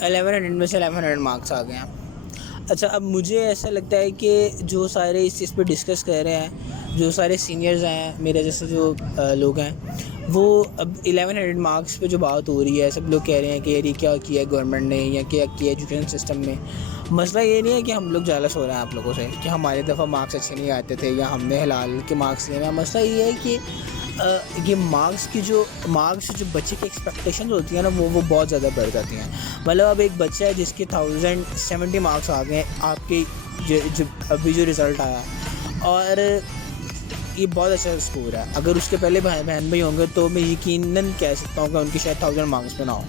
1100 میں سے 1100 مارکس آ گئے ہیں. اچھا اب مجھے ایسا لگتا ہے کہ جو سارے اس چیز پہ ڈسکس کر رہے ہیں، جو سارے سینئرز ہیں میرے جیسے جو لوگ ہیں، وہ اب 1100 مارکس پہ جو بات ہو رہی ہے، سب لوگ کہہ رہے ہیں کہ یار یہ کیا کیا ہے گورنمنٹ نے یا کیا کیا ایجوکیشن سسٹم میں. مسئلہ یہ نہیں ہے کہ ہم لوگ جالس ہو رہے ہیں آپ لوگوں سے کہ ہماری دفعہ مارکس اچھے نہیں آتے تھے یا ہم نے حلال کے مارکس لیے ہیں. مسئلہ یہ ہے کہ یہ مارکس جو بچے کی ایکسپیکٹیشنز ہوتی ہیں نا وہ بہت زیادہ بڑھ جاتی ہیں. مطلب اب ایک بچہ ہے جس کے 1070 مارکس آ گئے آپ کے جو ابھی جو رزلٹ آیا، اور یہ بہت اچھا اسکور ہے. اگر اس کے پہلے بہن بھائی ہوں گے تو میں یقیناً کہہ سکتا ہوں کہ ان کی شاید 1000 مارکس پہ نہ ہو،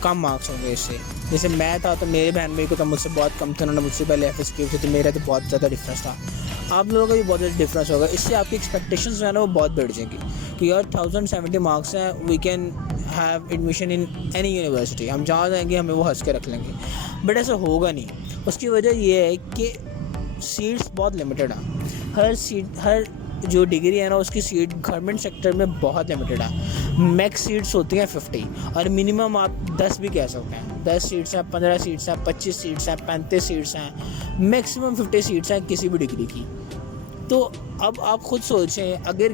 کم مارکس ہوں گے اس سے. جیسے میں تھا تو میرے بہن بھائی کو تو مجھ سے بہت کم تھے، انہوں نے مجھ سے پہلے FS کیے تھے تو میرا تو بہت زیادہ ڈفرینس تھا. آپ لوگوں کا بھی بہت زیادہ ڈفرینس ہوگا. اس سے آپ کی ایکسپیکٹیشنز جو ہے نا وہ بہت بڑھ جائیں گی کہ یار 1070 مارکس ہیں، we can have admission in any university, ہم جہاں جائیں گے ہمیں وہ ہنس کے رکھ لیں گے. بٹ ایسا ہوگا نہیں. اس کی وجہ یہ ہے کہ سیٹس بہت لمیٹیڈ ہیں. ہر جو ڈگری ہے نا اس کی سیٹ گورنمنٹ سیکٹر میں بہت لمیٹیڈ ہے. میکس سیٹس ہوتی ہیں 50 اور منیمم آپ 10 بھی کہہ سکتے ہیں. 10 سیٹس ہیں، 15 سیٹس ہیں، 25 سیٹس ہیں، 35 سیٹس ہیں، میکسیمم 50 سیٹس ہیں کسی بھی ڈگری کی. تو اب آپ خود سوچیں اگر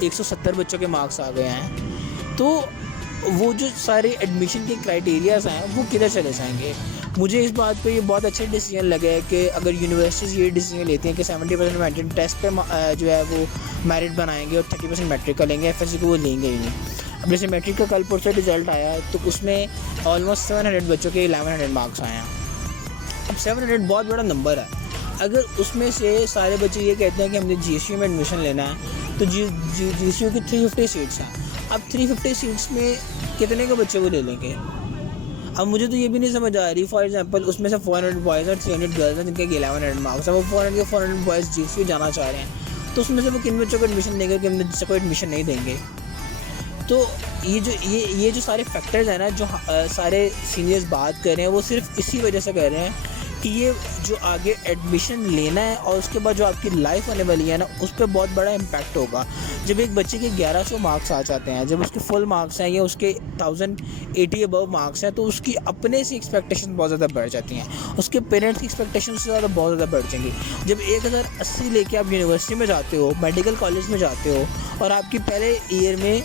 170 بچوں کے مارکس آ گئے ہیں تو وہ جو سارے ایڈمیشن کے کرائٹیریاز ہیں وہ کدھر چلے جائیں گے. مجھے اس بات پہ یہ بہت اچھا ڈیسیجن لگا ہے کہ اگر یونیورسٹیز یہ ڈیسیجن لیتی ہیں کہ 70% میرٹ ٹیسٹ پہ جو ہے وہ میرٹ بنائیں گے اور 30% میٹرک کا لیں گے، FSC کو وہ لیں گے ہی نہیں. اب جیسے میٹرک کا کل پرسوں رزلٹ آیا تو اس میں آلموسٹ 700 بچوں کے 1100 مارکس آئے ہیں. اب 700 بہت بڑا نمبر ہے. اگر اس میں سے سارے بچے یہ کہتے ہیں کہ ہم نے GSU میں ایڈمیشن لینا ہے تو GSU کی 350 سیٹس ہیں. اب 350 سیٹس میں کتنے کے بچے وہ لے لیں گے؟ اب مجھے تو یہ بھی نہیں سمجھ آ رہی. فار ایگزامپل اس میں سے 400 بوائز اور 300 گرلز ہیں جن کے 1100 مارکس ہیں. وہ 400 بوائز GSU جانا چاہ رہے ہیں تو اس میں سے وہ کن بچوں کو ایڈمیشن دیں گے کہ جس کو ایڈمیشن نہیں دیں گے؟ تو یہ جو سارے فیکٹرز ہیں نا جو سارے سینئرز بات کر رہے ہیں وہ صرف اسی وجہ سے کہہ رہے ہیں کہ یہ جو آگے ایڈمیشن لینا ہے اور اس کے بعد جو آپ کی لائف آنے والی ہے نا اس پہ بہت بڑا امپیکٹ ہوگا. جب ایک بچے کے 1100 مارکس آ جاتے ہیں، جب اس کے فل مارکس ہیں یا اس کے 1080 ابو مارکس ہیں، تو اس کی اپنے سے ایکسپیکٹیشن بہت زیادہ بڑھ جاتی ہیں. اس کے پیرنٹس کی ایکسپیکٹیشن سے زیادہ بہت زیادہ بڑھ جائیں گی. جب 1080 لے کے آپ یونیورسٹی میں جاتے ہو، میڈیکل کالج میں جاتے ہو اور آپ کی پہلے ایئر میں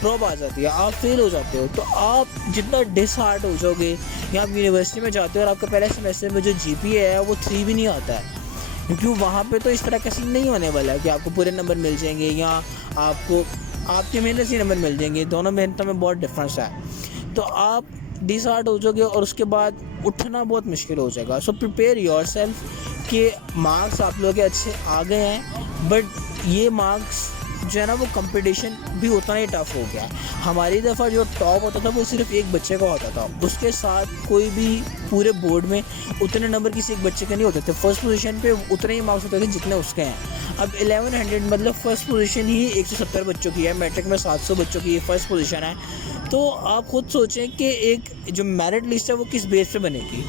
ڈراپ آ جاتی ہے، آپ فیل ہو جاتے ہو، تو آپ جتنا ڈس ہارٹ ہو جاؤ گے. یا آپ یونیورسٹی میں جاتے ہو اور آپ کا پہلے سیمیسٹر میں جو GPA ہے وہ 3 بھی نہیں آتا ہے، کیونکہ وہاں پہ تو اس طرح کا سین نہیں ہونے والا ہے کہ آپ کو پورے نمبر مل جائیں گے یا آپ کی محنت سے نمبر مل جائیں گے. دونوں محنتوں میں بہت ڈفرینس ہے. تو آپ ڈس ہارٹ ہو جاؤ گے اور اس کے بعد اٹھنا بہت مشکل ہو جائے گا. سو پریپیئر یور سیلف کہ مارکس آپ لوگوں کے اچھے آ گئے ہیں، بٹ یہ مارکس جو ہے نا وہ کمپٹیشن بھی اتنا ہی ٹف ہو گیا ہے. ہماری دفعہ جو ٹاپ ہوتا تھا وہ صرف ایک بچے کا ہوتا تھا، اس کے ساتھ کوئی بھی پورے بورڈ میں اتنے نمبر کسی ایک بچے کے نہیں ہوتے تھے. فرسٹ پوزیشن پہ اتنے ہی مارکس ہوتے تھے جتنے اس کے ہیں. اب 1100 مطلب فرسٹ پوزیشن ہی 170 بچوں کی ہے، میٹرک میں 700 بچوں کی فرسٹ پوزیشن ہے. تو آپ خود سوچیں کہ ایک جو میرٹ لسٹ ہے وہ کس بیس پہ بنے گی،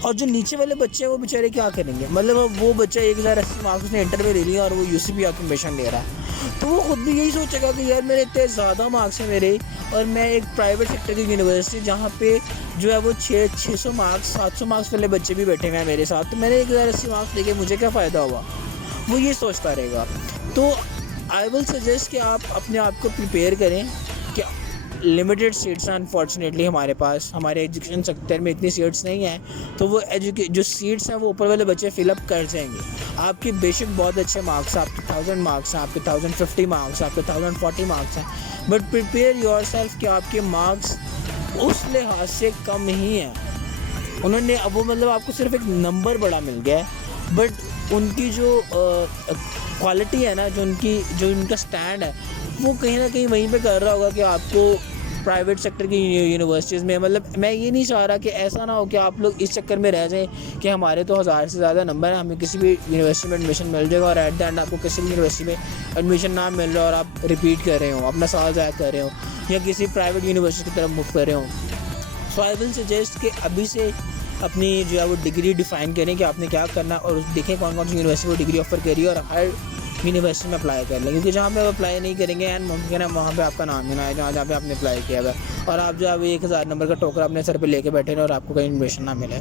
اور جو نیچے والے بچے ہیں وہ بیچارے کیا کریں گے؟ مطلب وہ بچہ 1080 مارکس نے انٹر میں لے لیا اور وہ UCP آ کے ایڈمیشن لے رہا ہے، تو وہ خود بھی یہی سوچے گا کہ یار میرے اتنے زیادہ مارکس ہیں میرے، اور میں ایک پرائیویٹ سیکٹر کی یونیورسٹی جہاں پہ جو ہے وہ 600 مارکس 700 مارکس والے بچے بھی بیٹھے ہوئے ہیں میرے ساتھ، تو میں نے 1080 مارکس لے کے مجھے کیا فائدہ ہوا؟ وہ یہ سوچتا رہے گا. تو آئی ول سجیسٹ کہ آپ اپنے آپ کو پریپیئر کریں کہ لمیٹیڈ سیٹس ہیں انفارچونیٹلی ہمارے پاس، ہمارے ایجوکیشن سیکٹر میں اتنی سیٹس نہیں ہیں، تو وہ جو سیٹس ہیں وہ اوپر والے بچے فل اپ کر جائیں گے. آپ کے بے شک بہت اچھے مارکس ہیں، آپ کے 1000 مارکس ہیں، آپ کے 1050 مارکس ہیں، آپ کے 1040 مارکس ہیں، بٹ پریپیئر یور سیلف کہ آپ کے مارکس اس لحاظ سے کم ہی ہیں. انہوں نے اب وہ مطلب آپ کو صرف ایک نمبر بڑا مل گیا ہے، بٹ ان کی جو کوالٹی ہے نا، جو ان کا سٹینڈ ہے وہ کہیں نہ کہیں وہیں پہ کر رہا ہوگا کہ آپ کو پرائیویٹ سیکٹر کی یونیورسٹیز میں، مطلب میں یہ نہیں چاہ رہا کہ ایسا نہ ہو کہ آپ لوگ اس چکر میں رہ جائیں کہ ہمارے تو 1000 سے زیادہ نمبر ہیں، ہمیں کسی بھی یونیورسٹی میں ایڈمیشن مل جائے گا اور ایٹ دا اینڈ آپ کو کسی بھی یونیورسٹی میں ایڈمیشن نہ مل رہا اور آپ ریپیٹ کر رہے ہوں، اپنا سال ضائع کر رہے ہوں یا کسی پرائیویٹ یونیورسٹی کی طرف موو کر رہے ہوں. سو آئی ول سجیسٹ کہ ابھی سے اپنی جو ہے وہ ڈگری ڈیفائن کریں کہ آپ نے کیا کرنا ہے، اور دیکھیں کون کون سی یونیورسٹی وہ ڈگری آفر کر رہی ہے، اور ہر یونیورسٹی میں اپلائی کر لیں، کیونکہ جہاں پہ آپ اپلائی نہیں کریں گے اینڈ ممکن ہے وہاں پہ آپ کا نام ہی نہ آئے جہاں پہ آپ نے اپلائی کیا ہوا ہے، اور آپ جو ہے 1000 نمبر کا ٹوکر اپنے سر پہ لے کے بیٹھے رہے اور آپ کو کہیں ایڈمیشن نہ ملے.